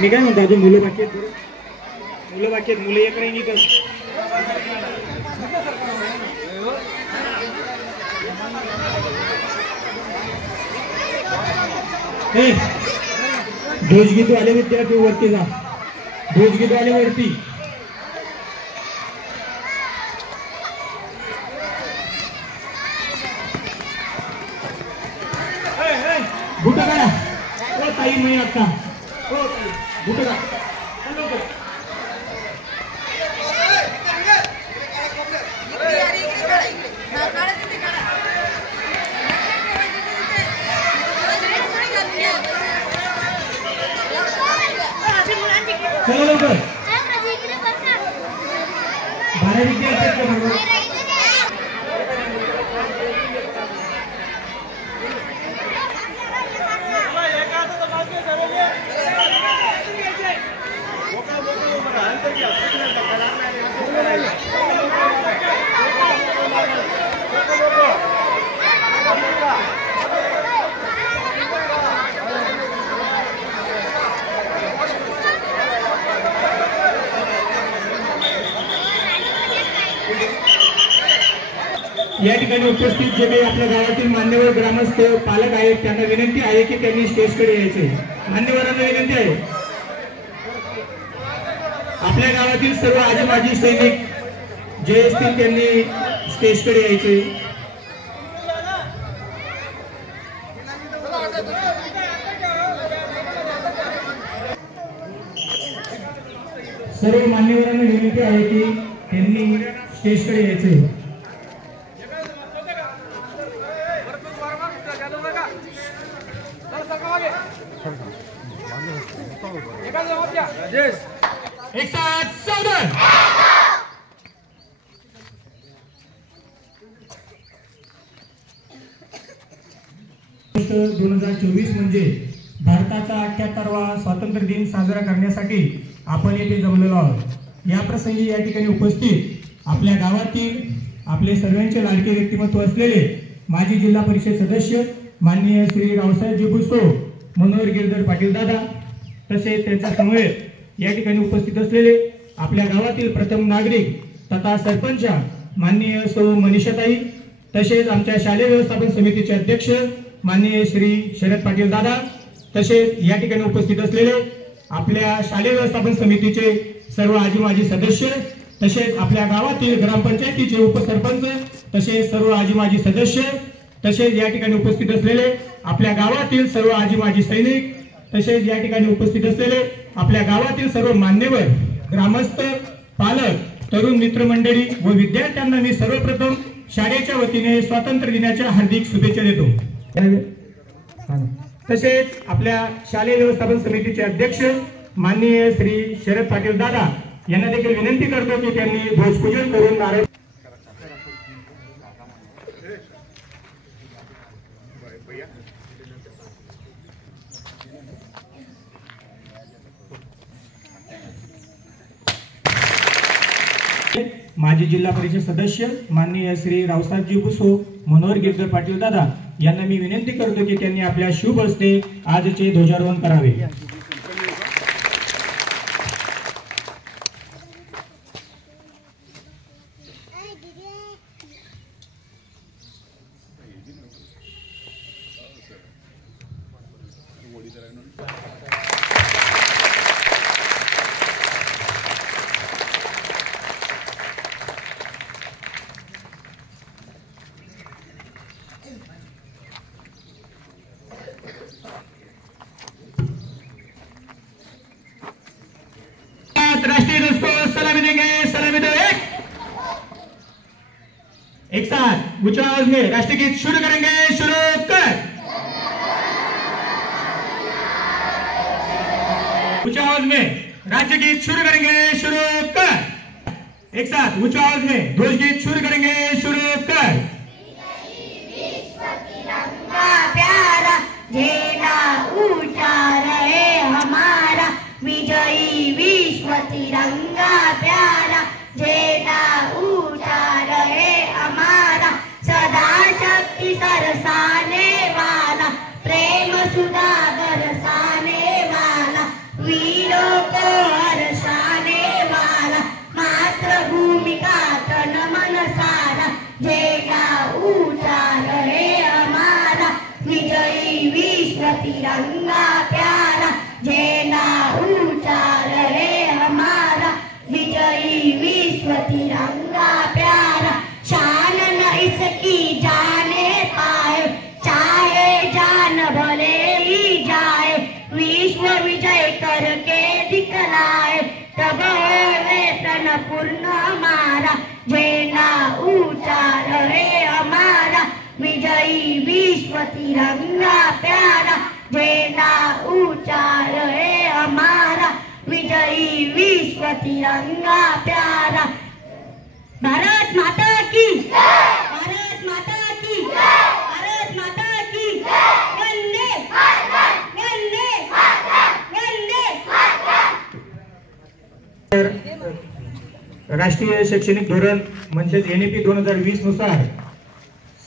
मी काय म्हणतो अजून मुलं बाकी आहेत, मुलं एक नाही तर ध्वजगीत वाले विद्यार्थी वरती जा, ध्वजगीत वाले वरती. बुट काढा ओ ताई, नाही आता ओ बुट काढा. चला लवकर, 12 विद्यार्थी बरोबर. या ठिकाणी उपस्थित जे काही आपल्या गावातील मान्यवर ग्रामस्थ पालक आहेत त्यांना विनंती आहे की त्यांनी स्टेजकडे यायचे. मान्यवरांना विनंती आहे, आपल्या गावातील सर्व आजी माजी सैनिक जे असतील त्यांनी स्टेजकडे यायचे. सर्व मान्यवरांना विनंती आहे की त्यांनी स्टेजकडे यायचे. एक साथ सावधान. 2024 म्हणजे भारताचा 78वा स्वातंत्र्य दिन साजरा करण्यासाठी आपण येथे जमलेलो आहोत. या प्रसंगी या ठिकाणी उपस्थित आपल्या गावातील आपले सर्वांचे लाडके व्यक्तिमत्व असलेले माजी जिल्हा परिषद सदस्य माननीय श्री रावसाहेबजी बुसो, मनोहर गिरधर पाटील दादा, तसेच त्यांच्या समवेत या ठिकाणी उपस्थित असलेले आपल्या गावातील प्रथम नागरिक तथा सरपंच माननीय सौ मनीषाताई, तसेच आमच्या शालेय व्यवस्थापन समितीचे अध्यक्ष माननीय श्री शरद पाटील दादा, तसेच या ठिकाणी उपस्थित असलेले आपल्या शालेय व्यवस्थापन समितीचे सर्व आजी माजी सदस्य, तसेच आपल्या गावातील ग्रामपंचायतीचे उपसरपंच, तसेच सर्व आजी माजी सदस्य, तसेच या ठिकाणी उपस्थित असलेले आपल्या गावातील सर्व आजी माजी सैनिक, तसेच या ठिकाणी उपस्थित असलेले आपल्या गावातील सर्व मान्यवर ग्रामस्थ, पालक, तरुण मित्रमंडळी व विद्यार्थ्यांना मी सर्वप्रथम शाळेच्या वतीने स्वातंत्र्य दिनाच्या हार्दिक शुभेच्छा देतो. तसेच आपल्या शालेय व्यवस्थापन समितीचे अध्यक्ष माननीय श्री शरद पाटील दादा यांना देखील विनंती करतो की त्यांनी ध्वजपूजन करून नारळ. माजी जिल्हा परिषद सदस्य माननीय श्री रावसाहेबजी बुसो, मनोहर गिरधर पाटील दादा यांना मी विनंती करतो की त्यांनी आपल्या शुभ हस्ते आजचे ध्वजारोहण करावे. राष्ट्रीय ध्वज को सलामी देंगे. सलामी दो. एक साथ ऊंची आवाज में राष्ट्रीय गीत शुरू करेंगे. शुरू कर. ऊंची आवाज में राज्य गीत शुरू करेंगे. शुरू कर. एक साथ ऊंची आवाज में ध्वज गीत शुरू करेंगे. शुरू कर. प्यारा झेंडा ऊंचा रहे हमारा, विजयी विश्व तिरंगा प्यारा, झेंडा ऊंचा रहे हमारा, सदा शक्ति सरसाने वाला, प्रेम सुधा तिरंगा प्यारा, झंडा ऊंचा रहे हमारा, विजयी विश्व तिरंगा प्यारा। शान न इसकी जाने पाए, चाहे जान भले ही जाए, विश्व विजय करके दिखलाए, तब होवे प्रण पूर्ण हमारा, झंडा ऊंचा रहे हमारा, विजयी विश्व तिरंगा प्यारा, झंडा ऊंचा रहे हमारा, विजयी विश्व तिरंगा प्यारा। भारत माता की, भारत माता की, भारत माता की, वंदे वंदे वंदे। राष्ट्रीय शैक्षणिक धोरण म्हणजे NEP 2020 नुसार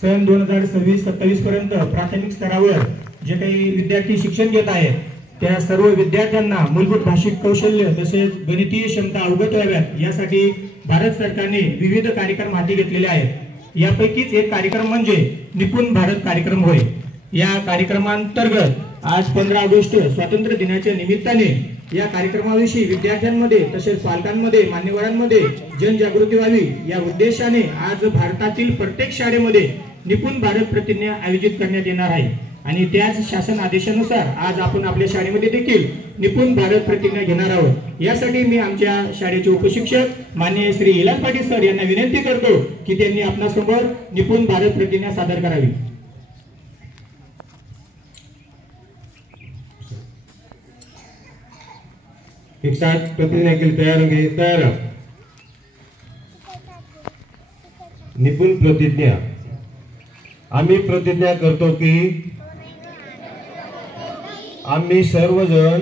सन 2026-27 पर्यंत प्राथमिक स्तरावर जे काही विद्यार्थी शिक्षण घेत आहेत त्या सर्व विद्यार्थ्यांना मूलभूत भाषिक कौशल्य तसेच गणितीय क्षमता अवगत व्हाव्यात यासाठी भारत सरकारने विविध कार्यक्रम हाती घेतलेले आहेत। यापैकीच एक कार्यक्रम म्हणजे निपुण भारत कार्यक्रम होय। या कार्यक्रमांतर्गत आज 15 ऑगस्ट स्वातंत्र्य दिनाच्या निमित्ताने या कार्यक्रमाविषयी विद्यार्थ्यांमध्ये तसेच पालकांमध्ये मान्यवरांमध्ये जनजागृती व्हावी या उद्देशाने आज भारतातील प्रत्येक शाळेमध्ये निपुण भारत प्रतिज्ञा आयोजित करण्यात येणार आहे आणि त्याच शासन आदेशानुसार आज आपण आपल्या शाळेमध्ये देखील निपुण भारत प्रतिज्ञा घेणार आहोत। यासाठी मी आमच्या शाळेचे उपशिक्षक माननीय श्री इलान पाटील सर यांना विनंती करतो की त्यांनी आपणासमोर निपुण भारत प्रतिज्ञा सादर करावी। एक साथ प्रतिज्ञा के लिए तैयार होंगे। तैयार। निपुण प्रतिज्ञा। आम्ही प्रतिज्ञा करतो की आम्ही सर्वजण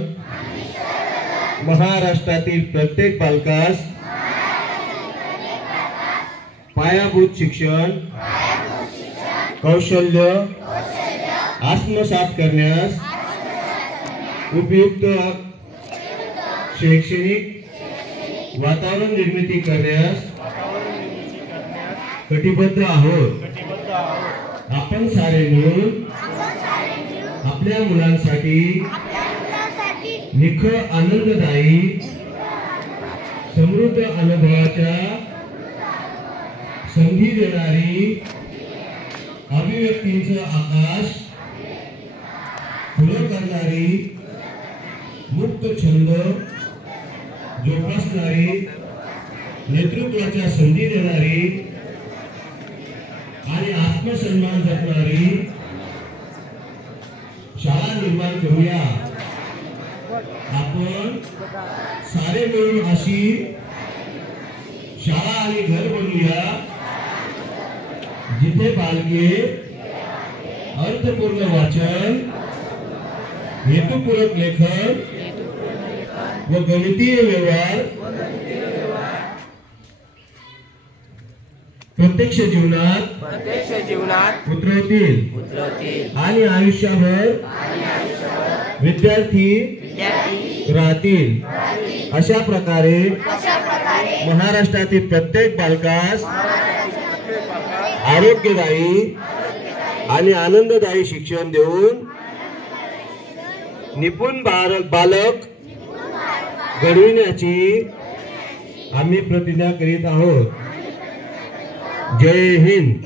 महाराष्ट्रातील प्रत्येक बालकास पायाभूत शिक्षण कौशल्य आत्मसात करण्यास उपयुक्त शैक्षणिक वातावरण निर्मिती करण्यास कटिबद्ध आहोत। आपण सारे मिळून आपल्या मुलांसाठी निखळ आनंददायी समृद्ध अनुभवाच्या संधी देणारी अभिव्यक्तींचं आकाश खुलं करणारी मुक्त छंद जोपासणारी नेतृत्वाच्या संधी देणारी आणि आत्मसन्मान जपणारी शाळा निर्माण करूया। आपण सारे मिळून अशी शाळा आणि घर बनवूया जिथे बालके अर्थपूर्ण वाचन हेतुपूरक लेखन व गणितीय व्यवहार प्रत्यक्ष जीवनात उतरवतील आणि आयुष्यभर विद्यार्थी राहतील। अशा प्रकारे महाराष्ट्रातील प्रत्येक बालकास आरोग्यदायी आणि आनंददायी शिक्षण देऊन निपुण बालक घडविण्याची आम्ही प्रतिज्ञा करीत आहोत। जय हिंद।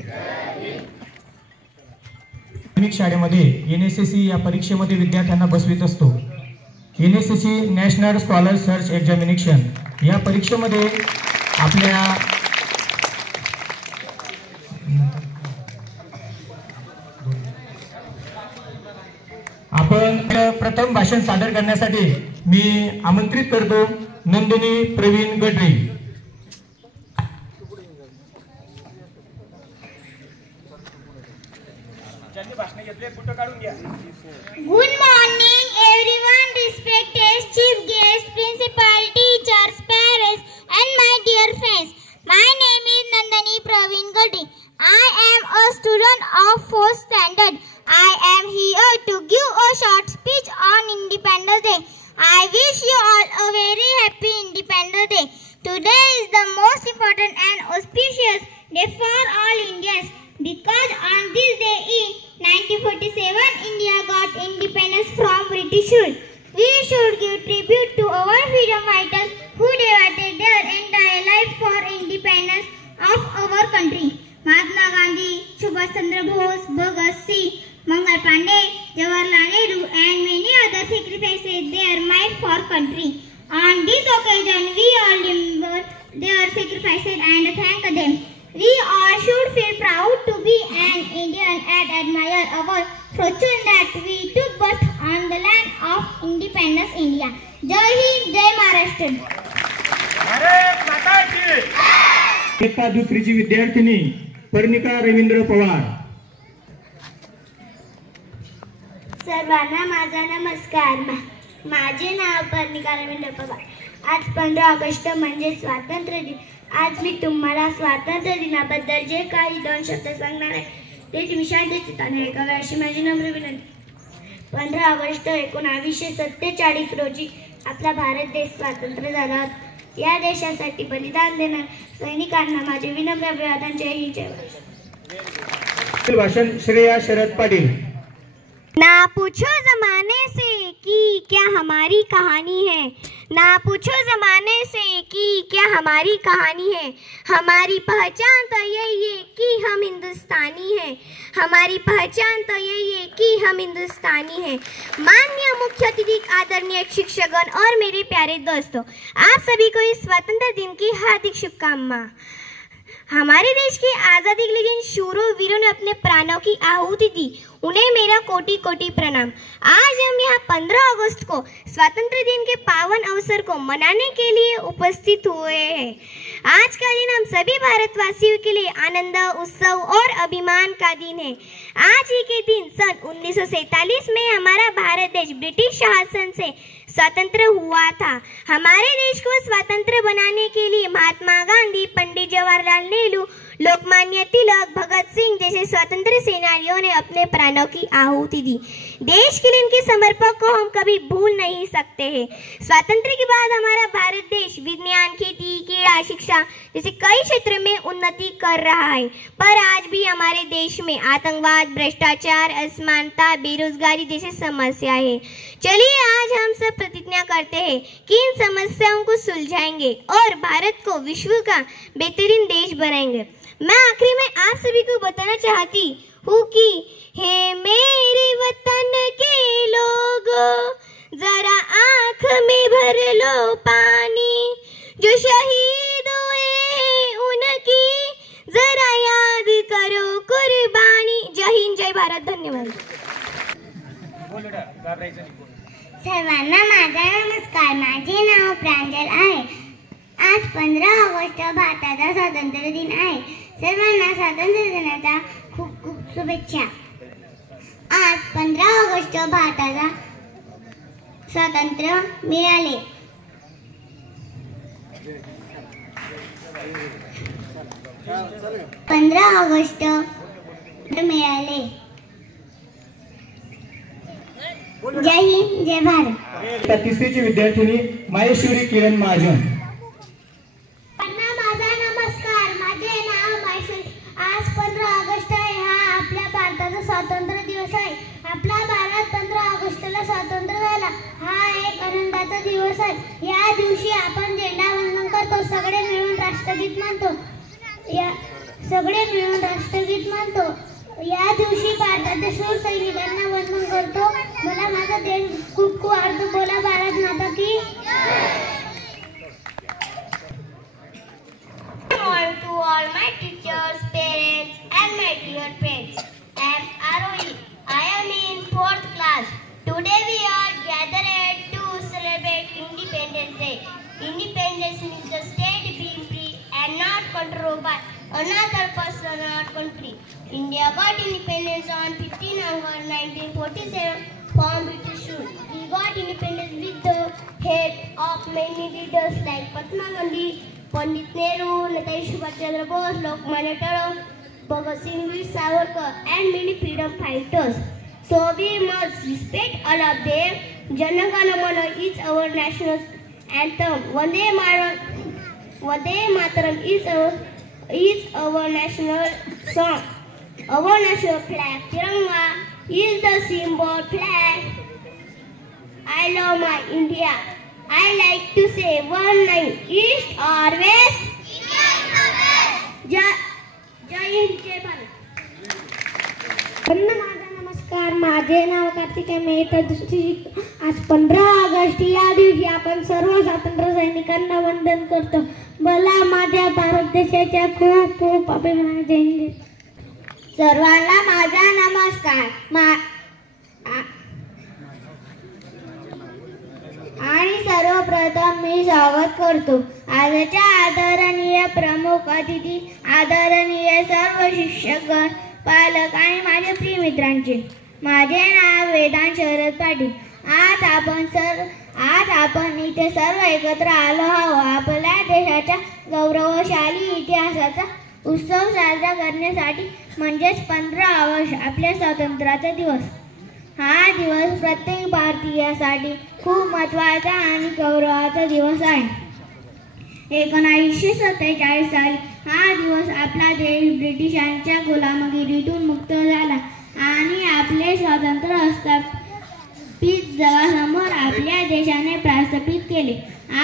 प्राथमिक शाळेमध्ये NSSE या परीक्षेमध्ये विद्यार्थ्यांना बसवित असतो। NSSE national scholar search examination या परीक्षेमध्ये आपल्या आपण प्रथम भाषण सादर करण्यासाठी मी आमंत्रित करतो Nandini Pravin गडरे। Good morning everyone, respected chief guest, principal, teachers, parents and my dear friends. My name is Nandini Praveen Gadde. I am a student of 4th standard. I am here to give a short speech on Independence Day. I wish you all a very happy Independence Day. Today is the most important and auspicious day for all Indians because on this day in 1947 India got independence country. Mahatma Gandhi, Subhash Chandra Bose, Bhagat Singh, Mangal Pandey, Jawaharlal Nehru and many other sacrifices their might for country. On this occasion, we all remember their sacrifices and thank them. We all should feel proud to be an Indian and admire our fortune that we took birth on the land of independence India. Jai Hind, Jai Maharashtra. इयत्ता दुसरीची विद्यार्थिनी पर्णिका रवींद्र पवार. सर्वांना माझा नमस्कार. माझे नाव पर्णिका रवींद्र पवार. आज 15 August म्हणजे स्वातंत्र्य दिन. आज मी तुम्हाला स्वातंत्र्य दिनाबद्दल जे काही 2 शब्द सांगणार आहे ते तुम्ही शांत चित्ताने ऐकावे अशी माझी नम्र विनंती. 15 ऑगस्ट 1947 रोजी आपला भारत देश स्वतंत्र झाला. या देशासाठी बलिदान देणाऱ्या सैनिकांना माझे विनम्र अभिवादन. जय हिंद, जय महाराष्ट्र. भाषण श्रेया शरद पाटील. ना पूछो जमाने से कि क्या हमारी कहानी है, ना पूछो जमाने से कि क्या हमारी कहानी है. हमारी पहचान तो यही है कि हम हिंदुस्तानी हैं. हमारी पहचान तो यही है कि हम हिंदुस्तानी हैं. माननीय मुख्य अतिथि, आदरणीय शिक्षकगण और मेरे प्यारे दोस्तों, आप सभी को इस स्वतंत्रता दिन की हार्दिक शुभकामनाएं. हमारे देश की आज़ादी के लिए जिन शूरों वीरों ने अपने प्राणों की आहुति दी, उन्हें मेरा कोटि कोटि प्रणाम. आज हम यहाँ 15 अगस्त को स्वतंत्रता दिन के पावन अवसर को मनाने के लिए उपस्थित हुए हैं. आज का दिन हम सभी भारतवासियों के लिए आनंद, उत्सव और अभिमान का दिन है. आज ही के दिन सन 1947 में हमारा भारत देश ब्रिटिश शासन से स्वतंत्र हुआ था. हमारे देश को स्वतंत्र बनाने के लिए महात्मा गांधी, पंडित जवाहरलाल नेहरू, लोकमान्य तिलक, भगत सिंह जैसे स्वतंत्र सेनानियों ने अपने प्राणों की आहुति दी. देश के लिए इनके समर्पण को हम कभी भूल नहीं सकते हैं. स्वातंत्र्य के बाद हमारा भारत देश विज्ञान, खेती, क्रीड़ा, शिक्षा जैसे कई क्षेत्र में उन्नति कर रहा है. पर आज भी हमारे देश में आतंकवाद, भ्रष्टाचार, असमानता, बेरोजगारी जैसी समस्या है. चलिए आज हम सब प्रतिज्ञा करते हैं कि इन समस्याओं को सुलझाएंगे और भारत को विश्व का बेहतरीन देश बनाएंगे. मैं आखिरी में आप सभी को बताना चाहती हूँ कि हे मेरे वतन के लोगों, जरा आँख में भर लो पानी. जो शहीद हुए हैं उनकी जरा याद करो कुर्बानी. जय हिंद, जय भारत. धन्यवाद. सर्वांना माझा नमस्कार. माझे नाव प्रांजल आहे. आज 15 ऑगस्ट भारताचा स्वातंत्र्य दिन आहे. सर्वांना स्वातंत्र्य दिनाच्या खूप खूप शुभेच्छा. आज 15 ऑगस्ट भारताला स्वातंत्र्य मिळाले. 15 ऑगस्ट मिळाले. जय हिंद, जय भारत. तिसरीची विद्यार्थिनी माहेश्वरी किरण महाजन. माझा नमस्कार. माझे नाव माहेश्वरी. आज 15 ऑगस्ट आहे. हा आपल्या भारताचा स्वातंत्र्य दिवस आहे. आपला भारत 15 ऑगस्टला स्वतंत्र झाला. हा एक आनंदाचा दिवस आहे. या दिवशी आपण झेंडा वंदन करतो. सगळे मिळून राष्ट्रगीत म्हणतो. या दिवशी भारताच्या शूर सैनिकांना वंदन करतो. मला माझा देश खूप खूप आवडतो. बोला भारत माता की. To all my teachers, parents and my dear friends, I am Arohi. I am in 4th class. Today we are gathered to celebrate Independence Day. Independence means the state being free and not controlled by another person or country. India got independence on 15 August 1947 from British rule. We got independence with the help of many leaders like Mahatma Gandhi, Pandit Nehru, Netaji Subhash Chandra Bose, Lokmanya Tilak, Bhagat Singh, Veer Savarkar, and many freedom fighters. So we must respect all of them. Jana Gana Mana is our national anthem. Vande Mataram is our national song. Our national flag, Tiranga, is the symbol flag. I love my India. I like to say one line, east or west? जय हिंद जय भारत. माझा नमस्कार. माझे नाव कार्तिकेय मेहता. आज 15 August या दिवशी आपण सर्व स्वातंत्र्य सैनिकांना वंदन करतो. मला माझ्या भारत देशाच्या खूप खूप अभिमान. जय हिंद. सर्वांना माझा नमस्कार. आणि सर्वप्रथम मी स्वागत करतो आजच्या आदरणीय प्रमुख अतिथी, आदरणीय सर्व शिक्षकगण, पालक आणि माझे प्रिय मित्रांचे. माझे नाव वेदांत शरद पाटील. आज आपण इथे सर्व एकत्र आलो आहोत आपल्या देशाच्या गौरवशाली इतिहासाचा उत्सव साजरा करण्यासाठी, म्हणजेच 15 ऑगस्ट आपल्या स्वातंत्र्याचा दिवस. हा दिवस प्रत्येक भारतीयासाठी खूप महत्त्वाचा आणि गौरवाचा दिवस आहे. 1947 साली हा दिवस आपला देश ब्रिटिशांच्या गुलामगिरीतून मुक्त झाला आणि आपले स्वातंत्र्य हस्तापित जगासमोर आपल्या देशाने प्रस्थापित केले.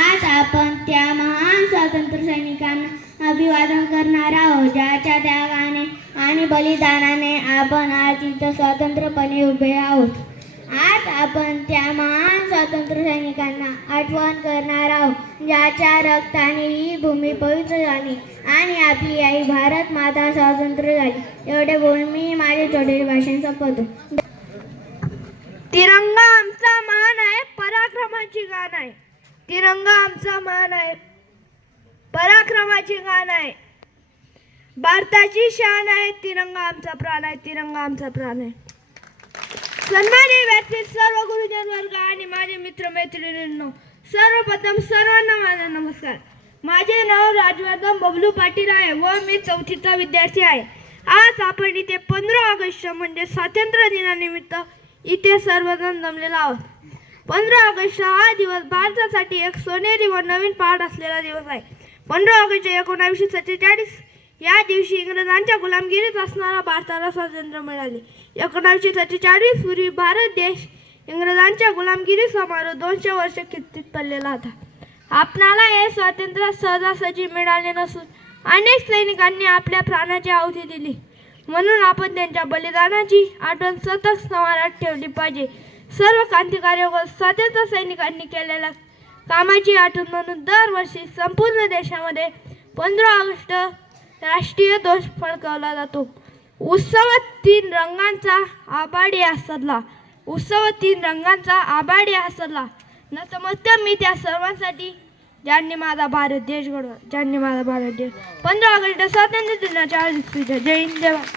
आज आपण त्या महान स्वातंत्र्य सैनिकांना अभिवादन करणार आहोत, ज्याच्या त्यागाने आणि बलिदानाने आपण आज इथं स्वतंत्रपणे उभे आहोत. आज आपण त्या महान स्वातंत्र्य सैनिकांना आठवण करणार आहोत, ज्याच्या रक्ताने ही भूमी पवित्र झाली आणि आपली आई भारत माता स्वातंत्र्य झाली. एवढे बोलून मी माझे छोटे भाषण संपवतो. तिरंगा आमचा मान आहे, पराक्रमाची गाण आहे. तिरंगा आमचा मान आहे, पराक्रमाची गाण आहे. भारताची शान आहे. तिरंगा आमचा प्राण आहे. तिरंगा आमचा प्राण आहे. सन्माननीय व्यासपीठ, सर्व गुरुजन वर्ग आणि माझे मित्र मैत्रिणींनो, सर्वप्रथम सर्वांना माझा नमस्कार. माझे नाव राजवर्धन बबलू पाटील आहे व मी 4थीचा विद्यार्थी आहे. आज आपण इथे 15 ऑगस्ट म्हणजे स्वातंत्र्य दिनानिमित्त इथे सर्वजण जमलेलो आहोत. 15 ऑगस्ट हा दिवस भारतासाठी एक सोनेरी व नवीन पहाट असलेला दिवस आहे. 15 ऑगस्ट 1947 या दिवशी इंग्रजांच्या गुलामगिरीत असणारा भारताला स्वातंत्र्य मिळाले. 1947 पूर्वी भारत देश इंग्रजांच्या गुलामगिरी समारोह 200 वर्ष कितीत पडलेला होता. आपणाला हे स्वातंत्र्य सहजासहजी मिळाले नसून अनेक सैनिकांनी आपल्या प्राणाची आहुती दिली. म्हणून आपण त्यांच्या बलिदानाची आठवण सतत स्मरणात ठेवली पाहिजे. सर्व क्रांतिकारी व स्वातंत्र्य सैनिकांनी केलेल्या कामाची आठवण म्हणून दरवर्षी संपूर्ण देशामध्ये 15 ऑगस्ट राष्ट्रीय ध्वज फडकवला जातो. उत्सवात 3 रंगांचा आभाडी असला. उत्सवात 3 रंगांचा आभाडी असला. नतमस्तक मी त्या सर्वांसाठी ज्यांनी माझा भारत देश घडवला, ज्यांनी माझा भारत देश. 15 ऑगस्ट स्वातंत्र्य दिनाच्या शुभेच्छा. जय हिंद जय भारत.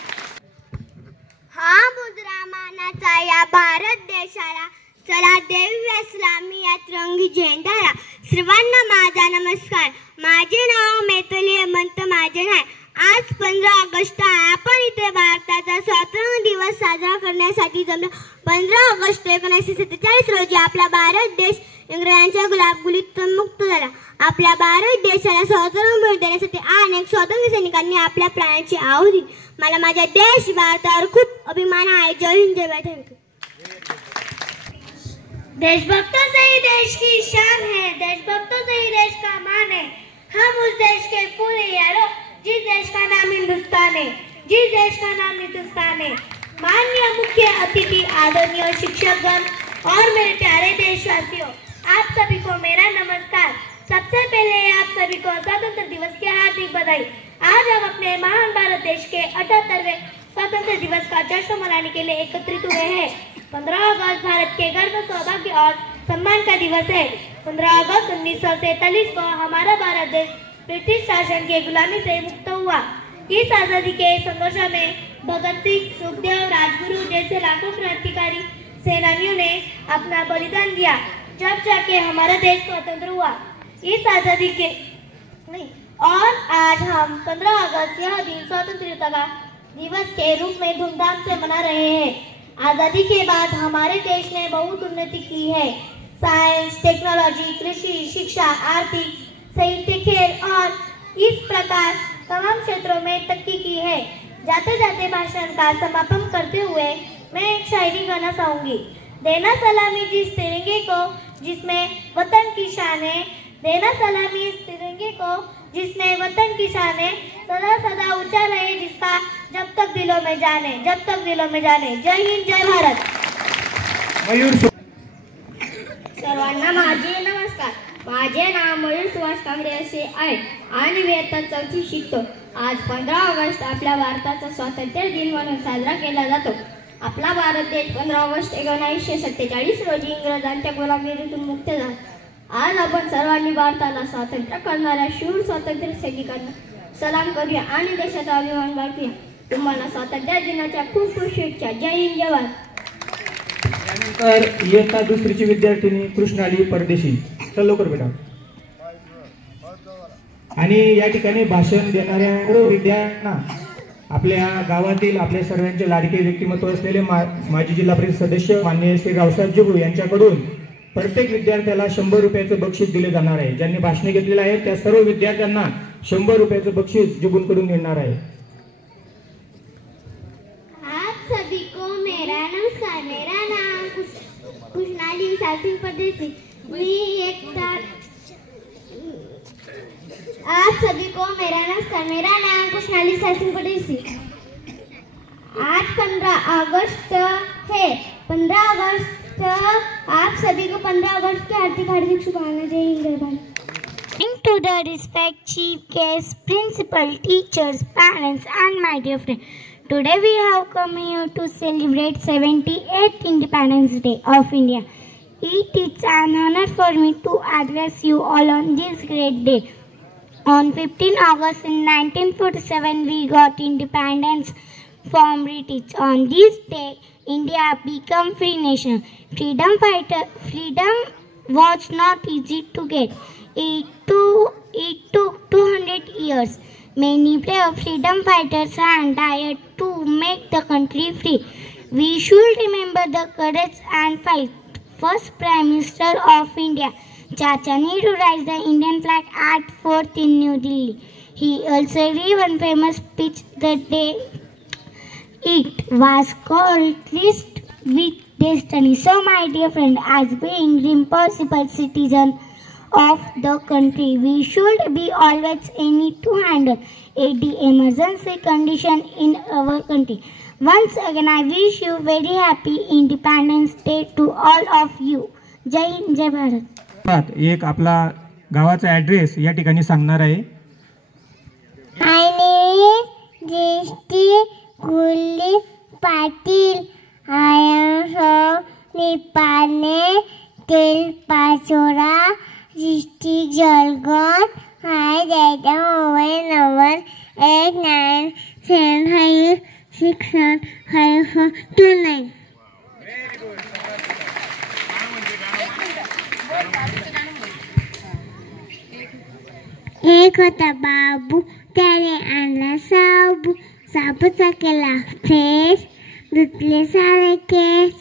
हा मुद्रा मानाचा या भारत देशाला चला देऊया इस्लामी या तिरंगी झेंडाला. सर्वांना माझा नमस्कार. माझे नाव मैथिली हेमंत महाजन आहे. आज 15 ऑगस्ट आपण इथे भारताचा स्वातंत्र्य दिवस साजरा करण्यासाठी जमलो. 15 ऑगस्ट 1947 रोजी आपला भारत देश इंग्रजांच्या गुलामगिरीतून मुक्त झाला. आपल्या भारत देशाला स्वातंत्र्य मिळवून देण्यासाठी अनेक स्वातंत्र्य सैनिकांनी आपल्या प्राणाची आहुती दिली. मला माझ्या देश भारतावर खूप अभिमान आहे. जय हिंद जय भारत. देशभक्तों से ही देश की शान है, देशभक्तों से ही देश का मान है. हम उस देश के फूल हैं यारो, जिस देश का नाम हिंदुस्तान है, जिस देश का नाम हिंदुस्तान है. माननीय मुख्य अतिथि, आदरणीय शिक्षकगण और मेरे प्यारे देशवासियों, आप सभी को मेरा नमस्कार. सबसे पहले आप सभी को स्वतंत्र दिवस की हार्दिक बधाई. आज हम अपने महान भारत देश के 78वें स्वतंत्र दिवस का जश्न मनाने के लिए एकत्रित हुए हैं. 15 अगस्त भारत के गर्व, सौभाग्य और सम्मान का दिवस है. 15 अगस्त 1947 को हमारा भारत देश ब्रिटिश शासन की गुलामी से मुक्त हुआ. इस आजादी के संघर्ष में भगत सिंह, सुखदेव, राजगुरु जैसे लाखों क्रांतिकारी सेनानियों ने अपना बलिदान दिया, जब जाके हमारा देश स्वतंत्र हुआ. इस आजादी के और आज हम 15 अगस्त यह दिन स्वतंत्रता दिवस के रूप में धूमधाम से मना रहे हैं. आजादी के बाद हमारे देश ने बहुत उन्नति की है. साइंस, टेक्नोलॉजी, कृषि, शिक्षा, आर्थिक, साहित्य, खेल और इस प्रकार तमाम क्षेत्रों में तरक्की की है. जाते जाते भाषण का समापन करते हुए मैं एक शायरी गाना चाहूंगी. देना सलामी जिस तिरंगे को जिसमें वतन की शान है, देना सलामी इस तिरंगे को जिसने वतन की शाने सदा सदा ऊंचा रहे जिसका जब तक दिलों में जाने जब तक दिलों में जाने। जय हिंद जय भारत। मयूर सर्वांना माझे नमस्कार। माझे नाव मयूर सुभाष कांबळे असे आहे आणि मी इयत्ता 4वी शिकतो। आज 15 ऑगस्ट आपल्या भारताचा स्वातंत्र्य दिन म्हणून साजरा केला जातो। आपला भारत देश 15 ऑगस्ट 1947 रोजी इंग्रजांच्या गुलामीतून मुक्त झाला। आज आपण सर्वांनी भारताला स्वातंत्र्य करणाऱ्या शूर स्वातंत्र्य सैनिकांना सलाम करूया आणि देशाचा अभिमान बाळगूया। तुम्हाला स्वातंत्र्य दिनाच्या खूप खूप शुभेच्छा। जय हिंद जय भारत। त्यानंतर इयत्ता 2रीची विद्यार्थिनी कृष्णाली परदेशी, चल लवकर बेटा। आणि या ठिकाणी भाषण देणाऱ्या विद्यार्थ्यांना आपल्या गावातील आपल्या सर्वांचे लाडके व्यक्तिमत्व असलेले माजी जिल्हा परिषद सदस्य माननीय श्री रावसाहेब जिबू यांच्याकडून प्रत्येक विद्यार्थ्याला 100 रुपयाचं बक्षीस दिले जाणार आहे। ज्यांनी भाषणे घेतलेली आहेत त्या सर्व विद्यार्थ्यांना 100 रुपयाचं बक्षीस जिबूंकडून मिळणार आहे। आप सभी को मेरा नमस्कार। मेरा नाम कृष्णाली सासिंग परदेसी। आप सभी को मेरा नमस्कार। मेरा नाम कृष्णाली सासिंग परदेसी। आज 15 अगस्त है। 15 अगस्त आप सभी को 15 अगस्त की हार्दिक हार्दिक शुभकामनाएं। जय हिंद जय Bharat. To the respect chief guests, principal, teachers, parents and my dear friends. Today we have come here to celebrate 78th Independence Day of India. It is an honor for me to address you all on this great day. On 15 August in 1947 we got independence from British. On this day India became free nation. Freedom was not easy to get. It took 200 years. Many brave freedom fighters have died to make the country free. We should remember the courage and fight. First Prime Minister of India, Chacha Nehru, raised the Indian flag at 4th in New Delhi. He also gave one famous speech that day. It was called Tryst with Destiny. So my dear friend, as being responsible citizen of the country, we should be always ready to handle any emergency condition in our country. Once again, I wish you very happy Independence Day to all of you. जय हिंद जय भारत। एक आपला गावाचा address या ठिकाणी सांगणार आहे। My name is Jyesti Gulli Patil. I am from Nipane, Tilpachora, District Jalgaon. I get the mobile number 8975675429. एक होता बाबू, त्याने आणला साबू, साबूचा केला फेस, धुतले सारे केस,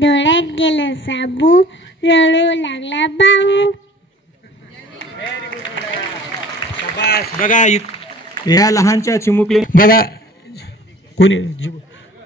डोळ्यात गेलं साबू, रडू लागला बाबू. बघा या लहानच्या चिमुकले बघा कोणी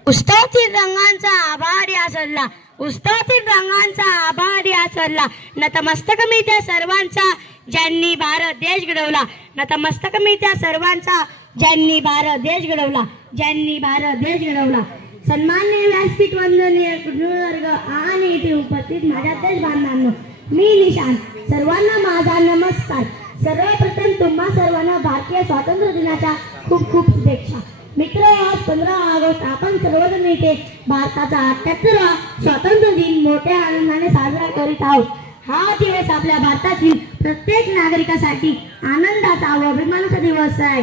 उत्सवातील रंगांचा आभार या सरला, उत्सवातील रंगांचा आभार या सरला, नतमस्तक मी त्या सर्वांचा ज्यांनी भारत देश घडवला, नतमस्तक मी त्या सर्वांचा ज्यांनी भारत देश घडवला, ज्यांनी भारत देश घडवला. सन्माननीय व्यासपीठ, वंदनीय वर्ग आणि इथे उपस्थित माझ्या देश बांधवांनो, मी निशान, सर्वांना माझा नमस्कार. सर्वप्रथम तुम्हा सर्वांना भारतीय स्वातंत्र्य दिनाच्या खूप खूप शुभेच्छा. मित्र, आज 15 ऑगस्ट आपण सर्वजण इथे भारताचा 78वा स्वातंत्र्य दिन मोठ्या आनंदाने साजरा करीत आहोत. हा दिवस आपल्या भारतातील प्रत्येक नागरिकासाठी आनंदाचा व अभिमानाचा दिवस आहे.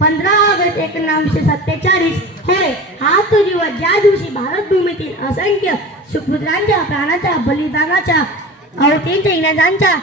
15 ऑगस्ट 1947 होय, हा तो दिवस ज्या दिवशी भारत भूमीतील असंख्य सुपुत्रांच्या प्राणाच्या बलिदानाच्या अवतींच्या इंग्रजांच्या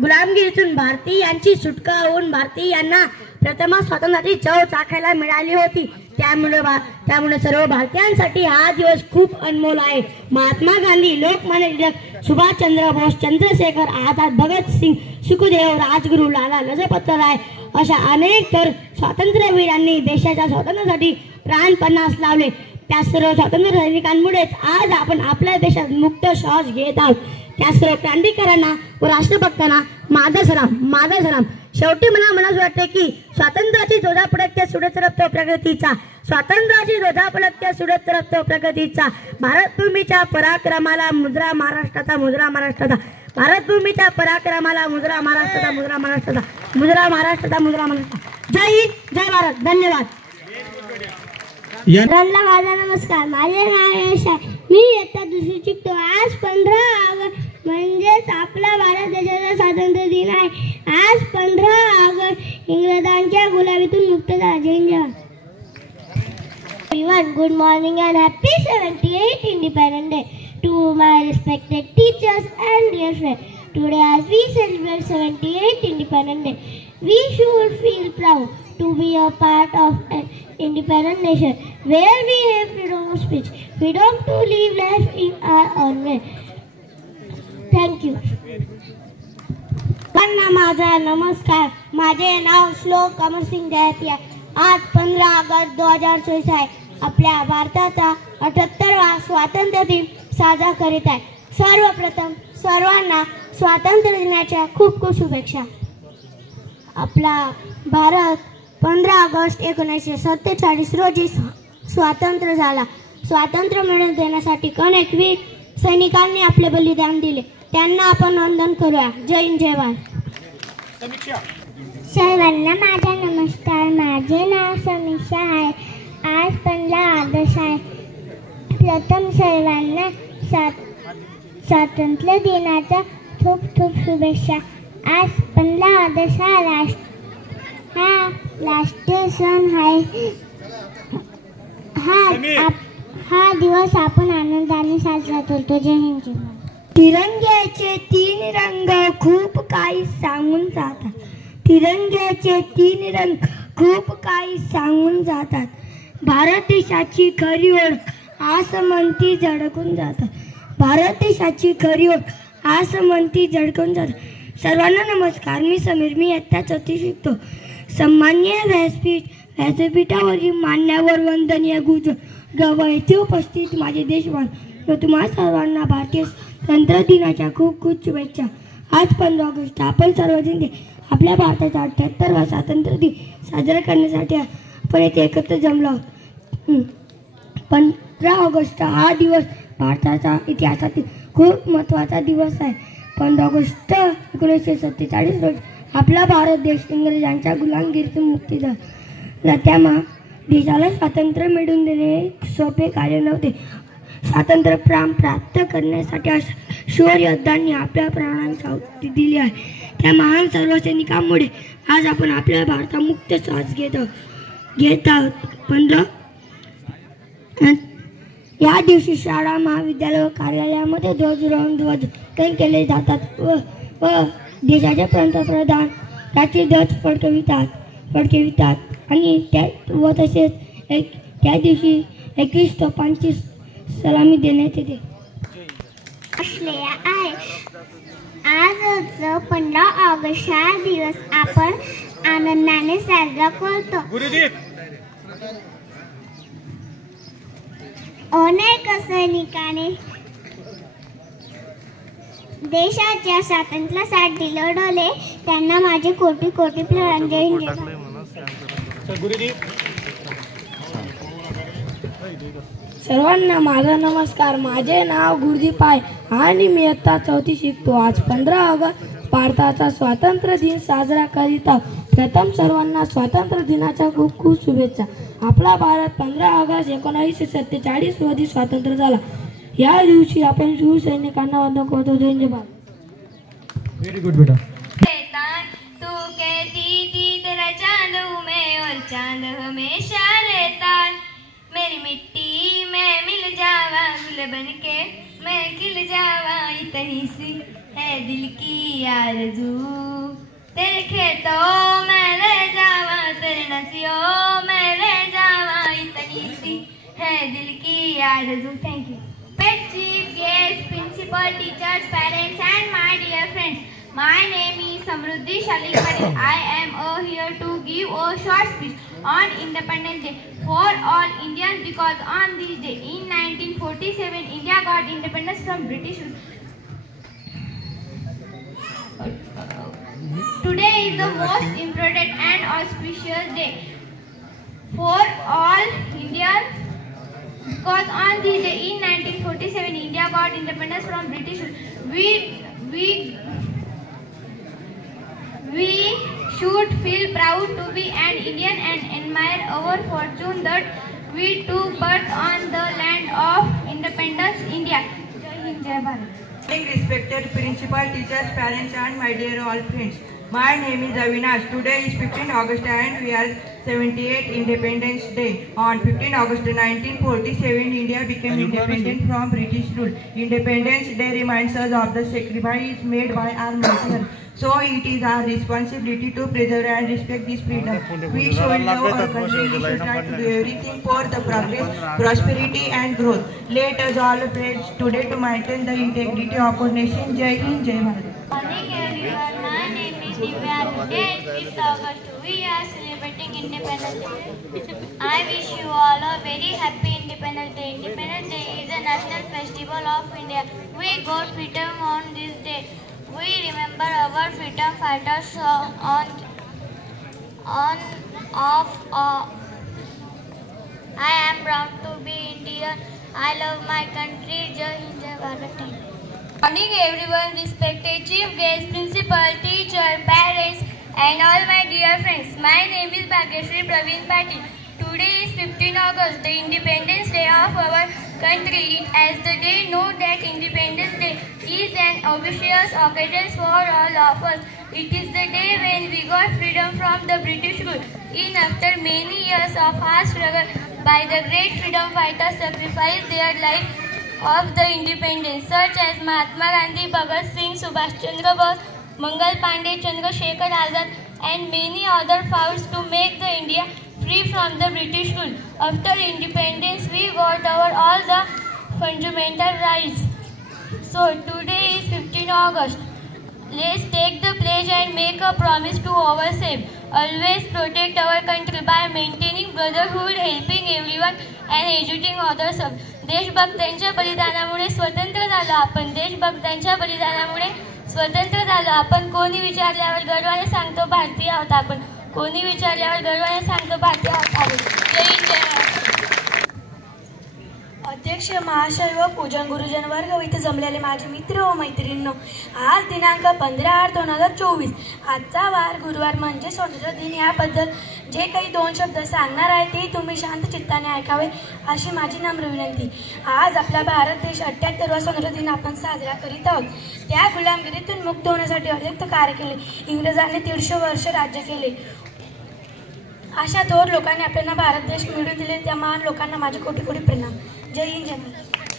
गुलामगिरीतून भारतीयांची सुटका होऊन भारतीयांना प्रथम स्वातंत्र्याची चव चाखायला मिळाली होती. त्यामुळे सर्व भारतीयांसाठी हा दिवस खूप अनमोल आहे. महात्मा गांधी, लोकमान्य टिळक, सुभाषचंद्र बोस, चंद्रशेखर आझाद, भगतसिंग, सुखदेव, राजगुरू, लाला लजपत राय अशा अनेक तर स्वातंत्र्यवीरांनी देशाच्या स्वातंत्र्यासाठी प्राणपणास लावले. त्या सर्व स्वातंत्र्य सैनिकांमुळेच आज आपण आपल्या देशात मुक्त श्वास घेत आहोत. त्या सर्व क्रांतिकारांना व राष्ट्रभक्तांना माझा सलाम, माझा सलाम. शेवटी मला मनास वाटते की स्वातंत्र्याची ध्वजा फडकते सुडत रफ्तो प्रगतीचा, स्वातंत्र्याची ध्वजा फडकते सुडत रफ्तो प्रगतीचा, भारतभूमीच्या पराक्रमाला मुद्रा महाराष्ट्राचा, मुद्रा महाराष्ट्राचा, भारतभूमीच्या पराक्रमाला मुद्रा महाराष्ट्राचा, मुद्रा महाराष्ट्राचा, मुद्रा महाराष्ट्राचा, मुद्रा महाराष्ट्राचा. जय हिंद, जय भारत. धन्यवाद. सर्वांना माझा नमस्कार. माझे नाव यश आहे. मी इयत्ता दुसरी शिकतो. आज 15 ऑगस्ट म्हणजेच आपला भारत देशाचा स्वातंत्र्य दिन आहे. आज 15 ऑगस्ट इंग्रजांच्या गुलामीतून मुक्त झाला. जय हिंद, जय Bharat. Everyone, good morning and happy 78th Independence Day to my respected teachers and dear friends. Today as we celebrate 78th Independence Day, we should feel proud to be a part of an independent nation where we have freedom of speech, freedom to live life in our own way. Thank you. माझा नमस्कार. माझे नाव श्लोक अमरसिंग दयातिया. आज 15 August 2024 आहे. आपल्या भारताचा 78वा स्वातंत्र्य दिन साजरा करीत आहे. सर्वप्रथम सर्वांना स्वातंत्र्य दिनाच्या खूप खूप शुभेच्छा. आपला भारत 15 ऑगस्ट 1947 रोजी स्वातंत्र्य झाला. स्वातंत्र्य मिळवून देण्यासाठी अनेक वीर सैनिकांनी आपले बलिदान दिले. त्यांना आपण वंदन करूया. जय हिंद, जय भारत. सर्वांना माझा नमस्कार. माझे नाव समीक्षा आहे. आज 15 ऑगस्ट आहे. प्रथम सर्वांना स्वातंत्र्य दिनाच्या खूप खूप शुभेच्छा. आज 15 ऑगस्ट हा राष्ट्रीय सण आहे. हा दिवस आपण आनंदाने साजरा करतो. जय हिंद, जय भारत. तिरंग्याचे 3 रंग खूप काही सांगून जातात. तिरंग्याचे 3 रंग खूप काही सांगून जातात. भारत देशाची खरी ओळख आसमंती झळकून जातात. भारत देशाची खरी ओळख आसमंती झळकून जातात. सर्वांना नमस्कार. मी समीर. मी इयत्ता 4थी शिकतो. सन्माननीय व्यासपीठावरील मान्यवर, वंदनीय गुरुजन, येथे उपस्थित माझे देशबांधव, तुम्हा सर्वांना भारतीय स्वातंत्र्य दिनाच्या खूप खूप शुभेच्छा. आज 15 ऑगस्ट आपण सर्वजण आपल्या भारताचा 78वा स्वातंत्र्य दिन साजरा करण्यासाठी आपण येथे एकत्र जमलो आहोत. 15 ऑगस्ट हा दिवस भारताच्या इतिहासातील खूप महत्त्वाचा दिवस आहे. 15 ऑगस्ट 1947 रोजी आपला भारत देश इंग्रजांच्या गुलामगिरीतून मुक्ती झाला. त्यामुळे देशाला स्वातंत्र्य मिळवून देणे सोपे कार्य नव्हते. स्वातंत्र्य प्राप्त करण्यासाठी शूर योद्धांनी आपल्या प्राणांची आहुती दिली आहे. त्या महान सर्व सैनिकांमुळे आज आपण आपल्या भारतात मुक्त श्वास घेत आहोत. 15 या दिवशी शाळा, महाविद्यालय व कार्यालयामध्ये ध्वजारोहण केले जातात व देशाचे पंतप्रधान त्याचे ध्वज फडकवितात आणि तसेच त्या दिवशी 21 तोफांची सलामी देण्यात येते. आज 15 ऑगस्ट हा दिवस आपण आनंदाने साजरा करतो. अनेक सैनिकांनी देशाच्या स्वातंत्र्यासाठी लढवले. त्यांना माझे कोटी कोटी प्रणाम. जय हिंद, जय भारत. सर्वांना माझा नमस्कार. माझे नाव गुरुदीप आहे आणि मी इयत्ता 4थी शिकतो. आज 15 ऑगस्ट भारताचा स्वातंत्र्य दिन साजरा करीत आहोत. प्रथम सर्वांना स्वातंत्र्य दिनाच्या खूप खूप शुभेच्छा. आपला भारत 15 ऑगस्ट 1947 रोजी स्वातंत्र्य झाला. या दिवशी आपण शूर सैनिकांना वंदन करतो. जय हिंद, जय भारत. व्हेरी गुड बेटा. तू कहती थी तेरा चांद हूँ मैं और चांद हमेशा रहता. मेरी मिट्टी में मिल जावा, गुल बन के मैं खिल जावा. इतनी सी है दिल की आरज़ू, तेरे खेतों में रह जावा, तेरे नसियों में रह जावा. इतनी सी है दिल की आरज़ू. Thank you. Chief guests, principal, teachers, parents, and my dear friends. My name is Samruddhi Shalik Patel. I am here to give a short speech on Independence Day for all Indians because on this day in 1947 India got independence from British rule. Today is the most important and auspicious day for all Indians because on this day in 1947 India got independence from British rule. We should feel proud to be an Indian and admire our fortune that we took birth on the land of independence, India. Jai Hind, Jai Bharat. Respected principal, teachers, parents and my dear all friends. My name is Avinash. Today is 15 August and we are 78 Independence Day. On 15 August 1947, India became independent from British rule. Independence Day reminds us of the sacrifice made by our nation. So it is our responsibility to preserve and respect this freedom. We should love our country. We should try to do everything for the progress, prosperity and growth. Let us all pledge today to maintain the integrity of our nation. Jai Hind, Jai Bharat. Morning everyone, my name is Divya. Today is 5th August. We are celebrating Independence Day. I wish you all a very happy Independence Day. Independence Day is a national festival of India. We got freedom on this day. We remember our freedom fighters I am proud to be Indian. I love my country. Jai Hind, Jai Bharat. Morning everyone, respected chief guest, principal, teacher, parents and all my dear friends. My name is Bhagyashree Praveen Patil. Today is 15 August, the Independence Day of our country. As the day knows that Independence Day is an auspicious occasion for all of us. It is the day when we got freedom from the British rule. After many years of hard struggle by the great freedom fighters sacrificed their life of the independence, such as Mahatma Gandhi, Bhagat Singh, Subhash Chandra Bose, Mangal Pandey, Chandrasekhar Azad and many other fought to make the India free from the British rule. After independence, we got all the fundamental rights. So today is 15 August. Let's take the pledge and make a promise to ourselves. Always protect our country by maintaining brotherhood, helping everyone and educating others. देशभक्तांच्या बलिदानामुळे स्वतंत्र झालो आपण. देशभक्तांच्या बलिदानामुळे स्वतंत्र झालो आपण. कोणी विचारल्यावर गर्वाने सांगतो भारतीय आहोत आपण. कोणी विचारल्यावर गर्वाने सांगतो भारतीय आहोत आपण. जय हिंद, जय भारत. अध्यक्ष महाशय व पूजन गुरुजन वर्ग व इथे जमलेले माझे मित्र व मैत्रिणींनो, आज दिनांक 15/8/2024 आजचा वार गुरुवार म्हणजे स्वातंत्र्य दिन. याबद्दल जे काही 2 शब्द सांगणार आहे ते तुम्ही शांत चित्ताने ऐकावे अशी माझी नम्र विनंती. आज आपला भारत देश 78वा स्वातंत्र्य दिन आपण साजरा करीत आहोत. त्या गुलामगिरीतून मुक्त होण्यासाठी अनेक कार्य केले. इंग्रजांनी 150 वर्ष राज्य केले. अशा थोर लोकांनी आपल्याला भारत देश मिळवून दिले. त्या महान लोकांना माझे कोटी कोटी प्रणाम. जय हिंद, जय भारत.